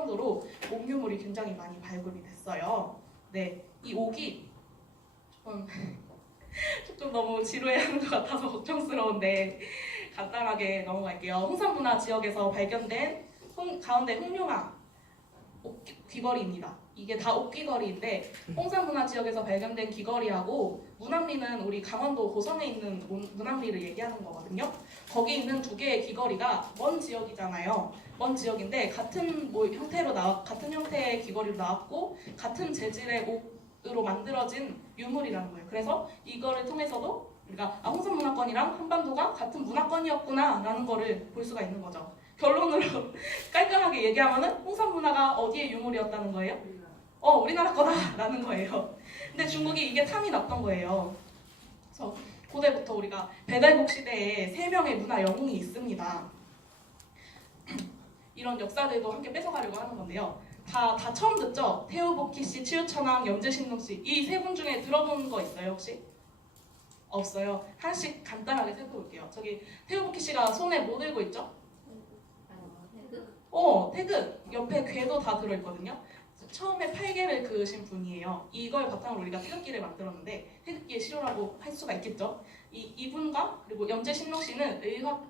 정도로 옥유물이 굉장히 많이 발굴이 됐어요. 네, 이 옥이 조금 너무 지루해하는 것 같아서 걱정스러운데 간단하게 넘어갈게요. 홍산문화 지역에서 발견된 가운데 홍룡아 귀걸이입니다. 이게 다 옥귀걸이인데 홍산문화 지역에서 발견된 귀걸이하고 문암리는 우리 강원도 고성에 있는 문암리를 얘기하는 거거든요. 거기 있는 두 개의 귀걸이가 먼 지역이잖아요. 먼 지역인데 같은 같은 형태의 귀걸이로 나왔고 같은 재질의 옥으로 만들어진 유물이라는 거예요. 그래서 이거를 통해서도 우리가 홍산문화권이랑 한반도가 같은 문화권이었구나라는 거를 볼 수가 있는 거죠. 결론으로 깔끔하게 얘기하면은 홍산문화가 어디의 유물이었다는 거예요? 우리나라 거다라는 거예요. 근데 중국이 이게 탐이 났던 거예요. 그래서 고대부터 우리가 배달국 시대에 3명의 문화 영웅이 있습니다. 이런 역사들도 함께 뺏어가려고 하는 건데요. 다 처음 듣죠? 태우복희 씨, 치유천왕, 염제신동 씨. 이 세 분 중에 들어본 거 있어요 혹시? 없어요. 하나씩 간단하게 살펴볼게요. 저기 태우복희 씨가 손에 뭐 들고 있죠? 태극. 옆에 궤도 다 들어있거든요. 처음에 8개를 그으신 분이에요. 이걸 바탕으로 우리가 태극기를 만들었는데 태극기의 시로라고 할 수가 있겠죠. 이분과 그리고 염제신록 씨는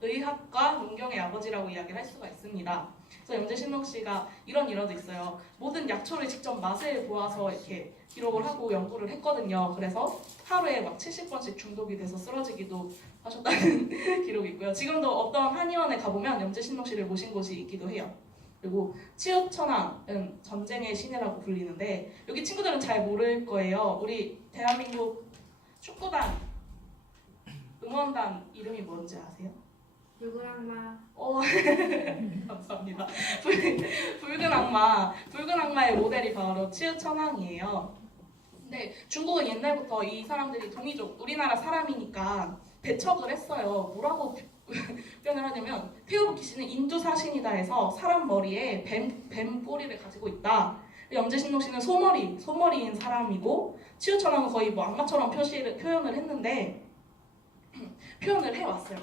의학과 농경의 아버지라고 이야기를 할 수가 있습니다. 그래서 염제신록 씨가 이런 일화도 있어요. 모든 약초를 직접 맛을 보아서 이렇게 기록을 하고 연구를 했거든요. 그래서 하루에 막 70번씩 중독이 돼서 쓰러지기도 하셨다는 기록이 있고요. 지금도 어떤 한의원에 가보면 염제신록 씨를 모신 곳이 있기도 해요. 그리고 치유천왕은 전쟁의 신이라고 불리는데 여기 친구들은 잘 모를 거예요. 우리 대한민국 축구단 응원단 이름이 뭔지 아세요? 붉은 악마. 감사합니다. 붉은 악마의 모델이 바로 치유천왕이에요. 근데 중국은 옛날부터 이 사람들이 동이족, 우리나라 사람이니까 배척을 했어요. 뭐라고 표현을 하냐면 태우복희 씨는 인두사신이다 해서 사람 머리에 뱀 꼬리를 가지고 있다. 염제신록 씨는 소머리인 사람이고 치유천왕은 거의 뭐 악마처럼 표현을 했는데 표현을 해왔어요.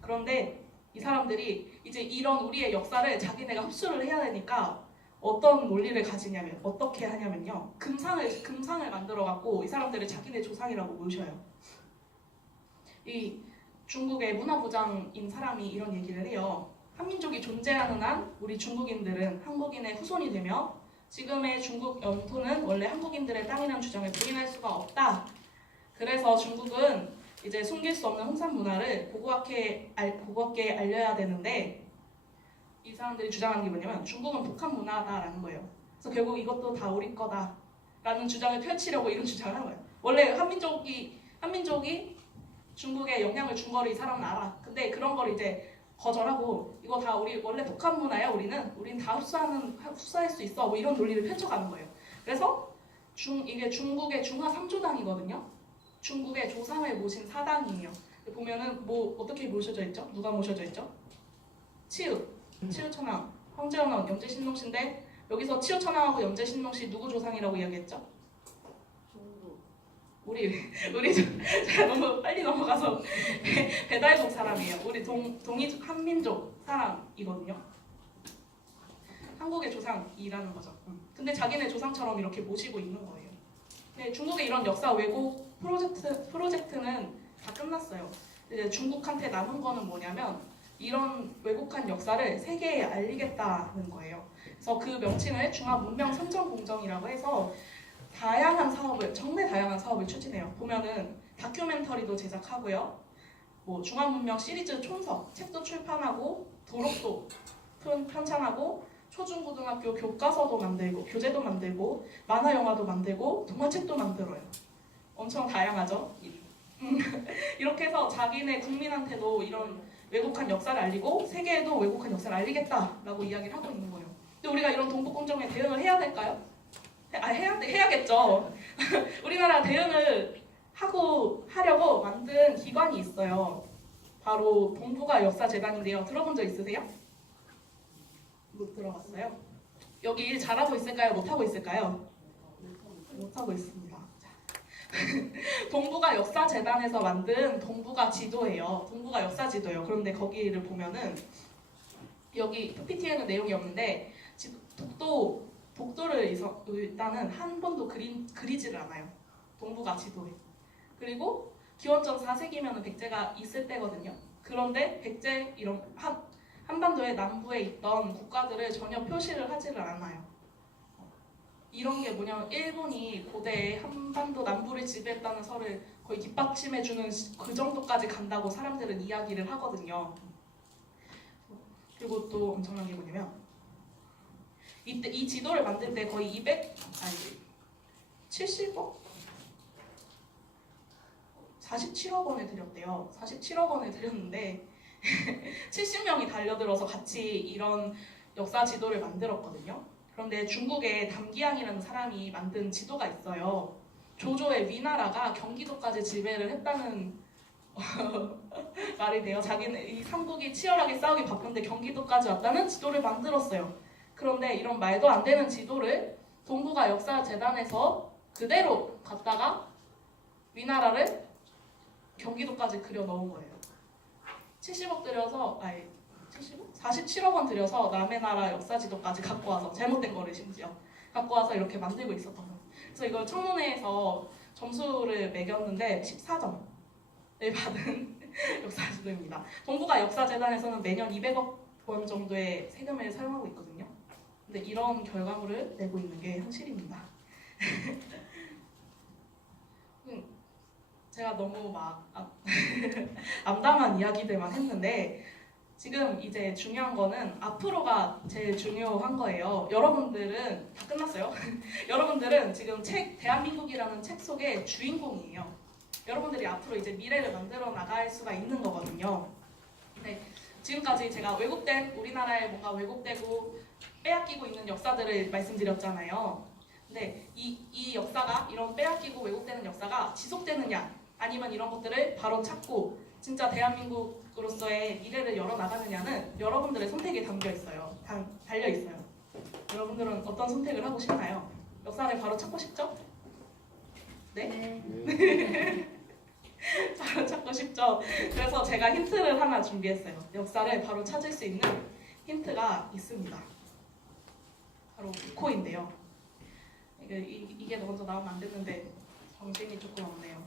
그런데 이 사람들이 이제 이런 우리의 역사를 자기네가 흡수를 해야 되니까 어떤 논리를 가지냐면 어떻게 하냐면요. 금상을 만들어 갖고 이 사람들을 자기네 조상이라고 모셔요. 이 중국의 문화부장인 사람이 이런 얘기를 해요. 한민족이 존재하는 한 우리 중국인들은 한국인의 후손이 되며 지금의 중국 영토는 원래 한국인들의 땅이라는 주장을 부인할 수가 없다. 그래서 중국은 이제 숨길 수 없는 홍산 문화를 고고하게 알려야 되는데 이 사람들이 주장하는 게 뭐냐면 중국은 북한 문화다라는 거예요. 그래서 결국 이것도 다 우리 거다라는 주장을 펼치려고 이런 주장을 하는 거예요. 원래 한민족이 중국에 영향을 준 거를 이 사람은 알아. 근데 그런 걸 이제 거절하고 이거 다 우리 원래 북한 문화야. 우린 다 흡수할 수 있어. 뭐 이런 논리를 펼쳐가는 거예요. 그래서 이게 중국의 중화 3조당이거든요. 중국의 조상을 모신 사당이에요. 보면은 뭐 어떻게 모셔져 있죠? 누가 모셔져 있죠? 치유천왕, 황제연왕, 염제신동씨인데 여기서 치유천왕하고 염제신동씨 누구 조상이라고 이야기했죠? 우리 너무 빨리 넘어가서 배달국 사람이에요. 우리 동이족 한민족 사람이거든요. 한국의 조상이라는 거죠. 근데 자기네 조상처럼 이렇게 모시고 있는 거예요. 근데 중국의 이런 역사 왜곡 프로젝트는 다 끝났어요. 이제 중국한테 남은 거는 뭐냐면 이런 왜곡한 역사를 세계에 알리겠다는 거예요. 그래서 그 명칭을 중화문명선전공정이라고 해서 정말 다양한 사업을 추진해요. 보면은 다큐멘터리도 제작하고요. 뭐 중화문명 시리즈 촌서, 책도 출판하고 도록도 편찬하고 초중고등학교 교과서도 만들고 교재도 만들고 만화 영화도 만들고 동화책도 만들어요. 엄청 다양하죠. 이렇게 해서 자기네 국민한테도 이런 왜곡한 역사를 알리고 세계에도 왜곡한 역사를 알리겠다라고 이야기를 하고 있는 거예요. 근데 우리가 이런 동북공정에 대응을 해야 될까요? 해야겠죠. 우리나라 대응을 하려고 만든 기관이 있어요. 바로 동북아 역사재단인데요. 들어본 적 있으세요? 못 들어봤어요? 여기 일 잘하고 있을까요? 못하고 있을까요? 못하고 있습니다. 동북아 역사재단에서 만든 동북아 지도예요. 동북아 역사지도예요. 그런데 거기를 보면은 여기 PPT에는 내용이 없는데 독도를 일단은 한 번도 그리지를 않아요. 동북아 지도에. 그리고 기원전 4세기면 백제가 있을 때거든요. 그런데 백제 이런 한반도의 남부에 있던 국가들을 전혀 표시를 하지를 않아요. 이런 게 뭐냐면 일본이 고대에 한반도 남부를 지배했다는 설을 거의 뒷받침해주는 그 정도까지 간다고 사람들은 이야기를 하거든요. 그리고 또 엄청난 게 뭐냐면 이때 이 지도를 만들 때 거의 70억? 47억 원을 들였대요. 47억 원을 들였는데 70명이 달려들어서 같이 이런 역사 지도를 만들었거든요. 그런데 중국에 담기양이라는 사람이 만든 지도가 있어요. 조조의 위나라가 경기도까지 지배를 했다는 말이 돼요. 자기는 이 삼국이 치열하게 싸우기 바쁜데 경기도까지 왔다는 지도를 만들었어요. 그런데 이런 말도 안 되는 지도를 동북아 역사재단에서 그대로 갖다가 위나라를 경기도까지 그려 넣은 거예요. 70억 들여서 47억 원 들여서 남의 나라 역사지도까지 갖고 와서 잘못된 거를 심지어 갖고 와서 이렇게 만들고 있었던 거예요. 그래서 이걸 청문회에서 점수를 매겼는데 14점을 받은 역사지도입니다. 동북아 역사재단에서는 매년 200억 원 정도의 세금을 사용하고 있거든요. 근데 이런 결과물을 내고 있는 게 현실입니다. 제가 너무 암담한 이야기들만 했는데 지금 이제 중요한 거는 앞으로가 제일 중요한 거예요. 여러분들은 다 끝났어요. 여러분들은 지금 대한민국이라는 책 속의 주인공이에요. 여러분들이 앞으로 이제 미래를 만들어 나갈 수가 있는 거거든요. 네, 지금까지 제가 우리나라에 뭔가 왜곡되고 빼앗기고 있는 역사들을 말씀드렸잖아요. 근데 이 역사가 이런 빼앗기고 왜곡되는 역사가 지속되느냐 아니면 이런 것들을 바로 찾고 진짜 대한민국으로서의 미래를 열어나가느냐는 여러분들의 선택에 달려 있어요. 여러분들은 어떤 선택을 하고 싶나요? 역사를 바로 찾고 싶죠? 네? 바로 찾고 싶죠? 그래서 제가 힌트를 하나 준비했어요. 역사를 바로 찾을 수 있는 힌트가 있습니다. 바로 국호인데요. 이게 먼저 나오면 안 됐는데 정신이 조금 없네요.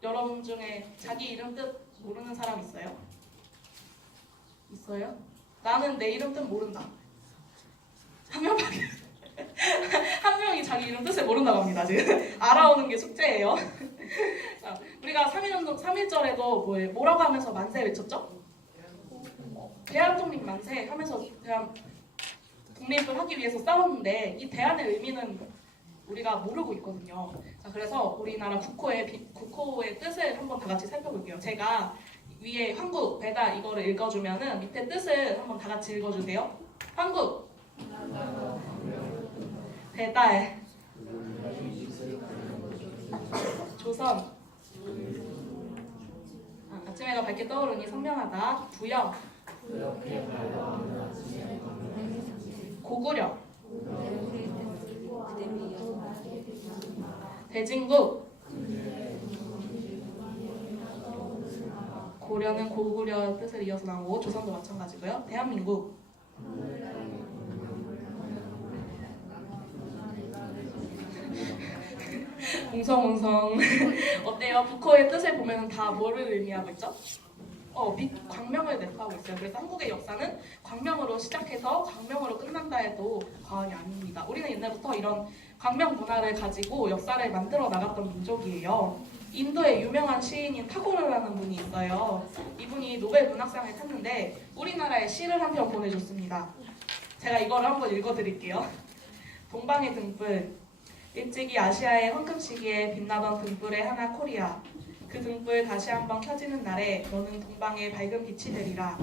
여러분 중에 자기 이름 뜻 모르는 사람 있어요? 있어요? 나는 내 이름 뜻 모른다. 한 명밖에 한 명이 자기 이름 뜻을 모른다고 합니다. 지금 알아오는 게 숙제예요. 자, 우리가 3.1절에도 뭐라고 하면서 만세 외쳤죠? 대한독립 만세 하면서 독립을 하기 위해서 싸웠는데 이 대안의 의미는 우리가 모르고 있거든요. 자, 그래서 우리나라 국호의 뜻을 한번 다 같이 살펴볼게요. 제가 위에 한국, 배다 이거를 읽어주면은 밑에 뜻을 한번 다 같이 읽어주세요. 한국, 배달, 조선, 아침 해가 밝게 떠오르니 선명하다. 부여, 고구려, 대진국, 고려는 고구려 뜻을 이어서 나오고 조선도 마찬가지고요. 대한민국, 웅성웅성. 어때요? 국호의 뜻을 보면 다 뭐를 의미하고 있죠? 광명을 내포하고 있어요. 그래서 한국의 역사는 광명으로 시작해서 광명으로 끝난다 해도 과언이 아닙니다. 우리는 옛날부터 이런 광명 문화를 가지고 역사를 만들어 나갔던 민족이에요. 인도의 유명한 시인인 타고르라는 분이 있어요. 이분이 노벨 문학상을 탔는데 우리나라에 시를 한 편 보내줬습니다. 제가 이거를 한번 읽어드릴게요. 동방의 등불, 일찍이 아시아의 황금 시기에 빛나던 등불의 하나 코리아. 그 등불 다시 한번 켜지는 날에 너는 동방의 밝은 빛이 되리라.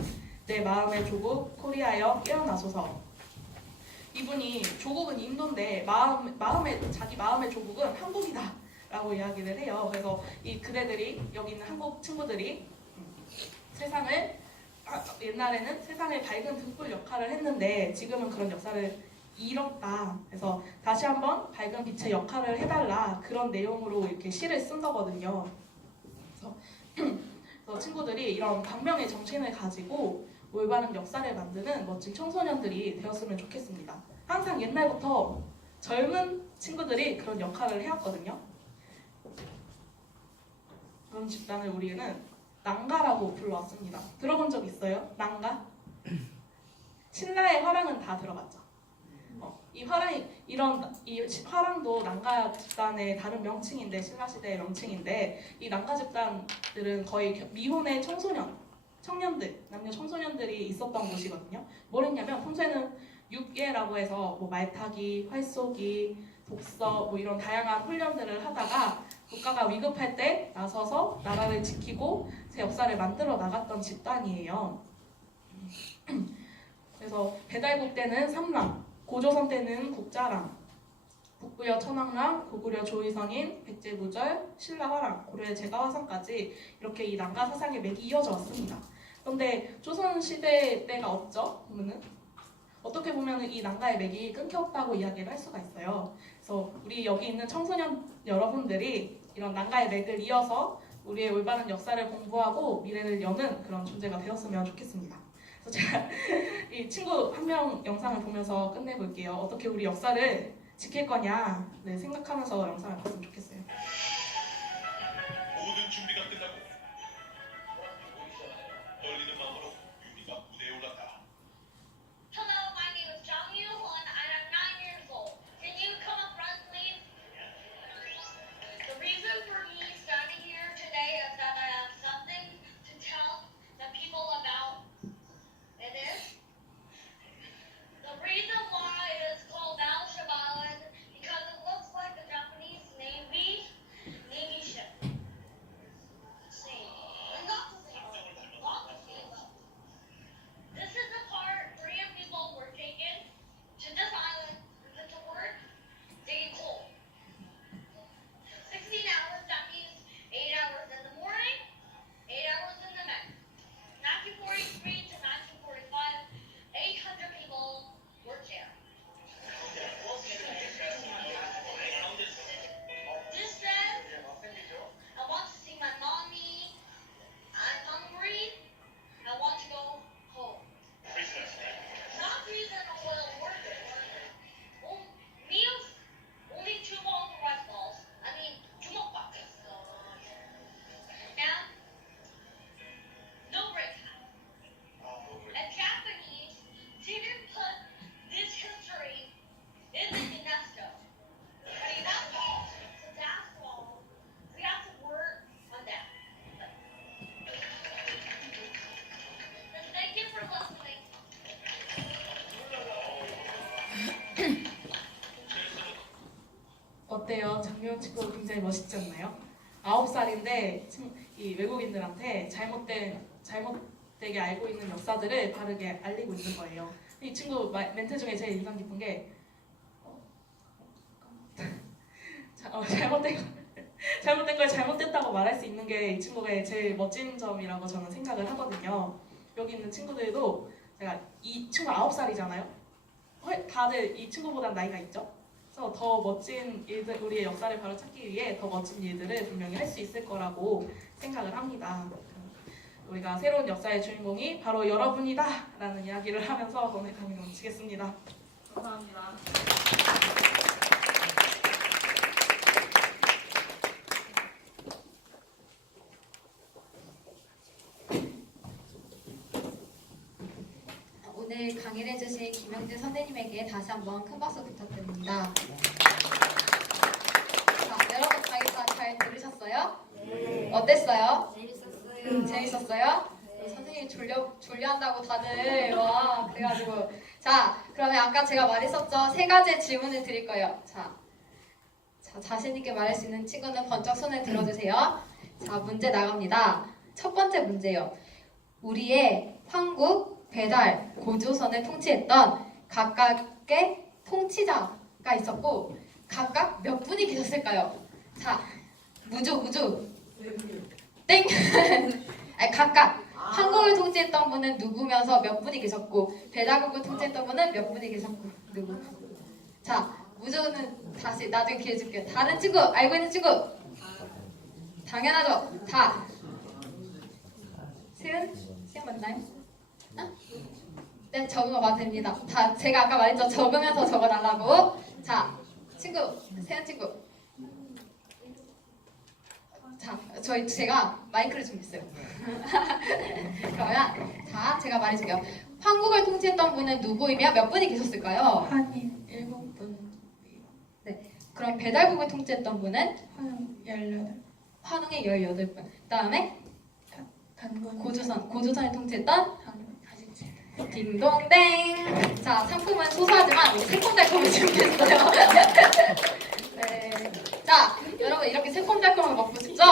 내 마음의 조국 코리아여 깨어나소서. 이분이 조국은 인도인데 자기 마음의 조국은 한국이다 라고 이야기를 해요. 그래서 이 그대들이 여기 있는 한국 친구들이 옛날에는 세상의 밝은 등불 역할을 했는데 지금은 그런 역사를 잃었다. 그래서 다시 한번 밝은 빛의 역할을 해달라. 그런 내용으로 이렇게 시를 쓴 거거든요. 그래서 친구들이 이런 광명의 정신을 가지고 올바른 역사를 만드는 멋진 청소년들이 되었으면 좋겠습니다. 항상 옛날부터 젊은 친구들이 그런 역할을 해왔거든요. 그런 집단을 우리는 낭가라고 불러왔습니다. 들어본 적 있어요? 낭가? 신라의 화랑은 다 들어봤죠. 이 화랑도 낭가 집단의 다른 명칭인데, 신라 시대의 명칭인데, 이 낭가 집단들은 거의 미혼의 청년들, 남녀 청소년들이 있었던 곳이거든요. 뭘 했냐면 평소에는 육예라고 해서 뭐 말타기, 활쏘기, 독서 뭐 이런 다양한 훈련들을 하다가 국가가 위급할 때 나서서 나라를 지키고 제 역사를 만들어 나갔던 집단이에요. 그래서 배달국 때는 삼랑, 고조선 때는 국자랑, 북부여 천황랑, 고구려 조의성인, 백제무절, 신라화랑, 고려의 제가화상까지 이렇게 이 낭가 사상의 맥이 이어져 왔습니다. 그런데 조선 시대 때가 없죠? 그러면은 어떻게 보면 이 낭가의 맥이 끊겼다고 이야기를 할 수가 있어요. 그래서 우리 여기 있는 청소년 여러분들이 이런 낭가의 맥을 이어서 우리의 올바른 역사를 공부하고 미래를 여는 그런 존재가 되었으면 좋겠습니다. 그래서 제가 이 친구 한 명 영상을 보면서 끝내볼게요. 어떻게 우리 역사를 지킬 거냐 생각하면서 영상을 봤으면 좋겠어요. 모든 준비가 끝나고 떨리는 마음으로 유미가 무대에 올랐다. Hello, my name is Jang Yoo-hoon and I'm 9 years old. Can you come up front, please? The reason for me standing here today is that I have something to tell the people about. It is the reason why it is called Naoshib Island because it looks like the Japanese Navy ship. Not the same. Not the same. This is the part 3 people were taken to this island and put to work digging coal. 16 hours, that means 8 hours in the morning, 8 hours in the night. 1943 to 1945, 800 people worked there. This says, I want to see my mommy, I'm hungry, I want to go home. Not reason oil workers. Meals, only 2 bowls of rice balls. I mean, 2 mukbangs. And no break time. And Japanese didn't put this history in the UNESCO. I mean, that's all. So that's all. We have to work on that. And thank you for listening. 어때요? 장유현 친구 굉장히 멋있지 않나요? 9살인데 이 외국인들한테 잘못되게 알고 있는 역사들을 바르게 알리고 있는 거예요. 이 친구 멘트 중에 제일 인상 깊은 게 잘못된 걸 잘못됐다고 말할 수 있는 게 이 친구의 제일 멋진 점이라고 저는 생각을 하거든요. 여기 있는 친구들도 제가 이 친구 9살이잖아요. 다들 이 친구보다 나이가 있죠? 그래서 더 멋진 일들, 우리의 역사를 바로 찾기 위해 더 멋진 일들을 분명히 할 수 있을 거라고 생각을 합니다. 우리가 새로운 역사의 주인공이 바로 여러분이다 라는 이야기를 하면서 오늘 강의를 마치겠습니다. 감사합니다. 오늘 강의를 해주신 김영진 선생님에게 다시 한번 큰 박수 부탁드립니다. 자, 여러분 강의사 잘 들으셨어요? 네. 어땠어요? 재밌었어요. 재밌었어요? 선생님이 졸려한다고 다들 와 그래가지고 자 그러면 아까 제가 말했었죠? 3가지 질문을 드릴 거예요. 자 자신 있게 말할 수 있는 친구는 번쩍 손을 들어주세요. 자 문제 나갑니다. 첫 번째 문제요. 우리의 황국, 배달, 고조선을 통치했던 각각의 통치자가 있었고 각각 몇 분이 계셨을까요? 자 무주 땡! 아니, 각각 한국을 통치했던 분은 누구면서 몇 분이 계셨고 배달국을 통치했던 분은 몇 분이 계셨고 누구? 자 무주는 다시 나중에 기회 줄게요. 다른 친구 알고 있는 친구 당연하죠. 다 시은 맞나요? 네, 적어봐도 됩니다. 다 제가 아까 말했죠. 적으면서 적어달라고. 자, 친구, 세연 친구. 자, 제가 마이크를 준비했어요. 그러면 자, 제가 말해줄게요. 한국을 통치했던 분은 누구이며 몇 분이 계셨을까요? 한인 7분, 그럼 배달국을 통치했던 분은 한인 18, 환웅의 18분. 그다음에 단군 고조선을 통치했던 한인 47. 딩동댕. 자, 상품은 소소하지만 새콤달콤을 준비했어요. 네. 자, 여러분 이렇게 새콤달콤을 먹고 싶죠?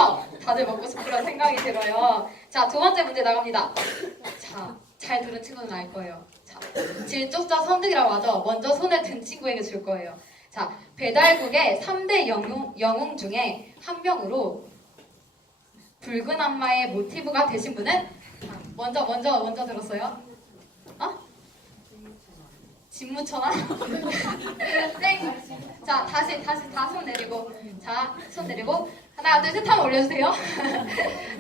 다들 먹고 싶으란 생각이 들어요. 자, 두 번째 문제 나갑니다. 자, 잘 들은 친구는 알 거예요. 자, 질적자 선택이라고 하죠. 먼저 손을 든 친구에게 줄 거예요. 자, 배달국의 3대 영웅 중에 한 명으로 붉은 악마의 모티브가 되신 분은 먼저 들었어요. 어? 진무천하? 땡. 자, 다시 다 손 내리고. 자, 손 내리고. 하나, 둘, 셋 하면 올려주세요.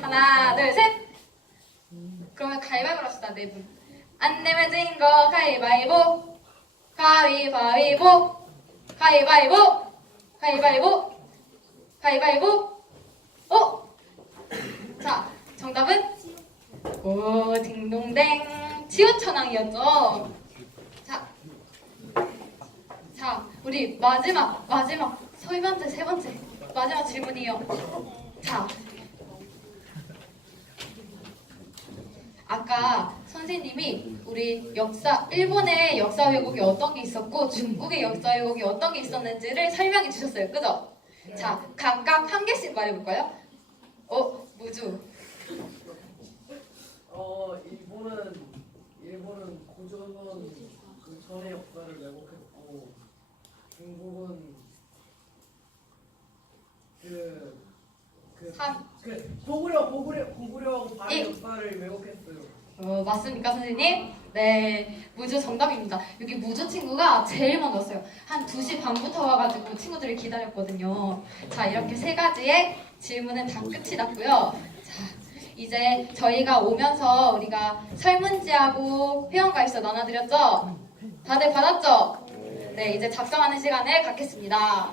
하나, 둘, 셋. 그러면 가위바위보를 합시다, 네 분. 안 내면 진 거 가위바위보. 가위바위보. 가위바위보. 가위바위보. 가위바위보. 오! 자, 정답은? 오, 딩동댕. 치우천왕이었죠? 자, 우리 마지막 세 번째 마지막 질문이요. 자, 아까 선생님이 우리 일본의 역사 왜곡이 어떤 게 있었고 중국의 역사 왜곡이 어떤 게 있었는지를 설명해 주셨어요. 그죠? 자, 각각 한 개씩 말해볼까요? 무주. 일본은 고조선 그 전의 역사를 왜곡했고 중국은 삼. 고구려 발의 일. 역사를 왜곡했어요. 맞습니까, 선생님? 네, 무주 정답입니다. 여기 무주 친구가 제일 먼저 왔어요. 한 2시 반부터 와가지고 친구들을 기다렸거든요. 자, 이렇게 세 가지의 질문은 다 끝이 났고요. 자, 이제 저희가 오면서 우리가 설문지하고 회원가입서 나눠드렸죠? 다들 받았죠? 네, 이제 작성하는 시간을 갖겠습니다.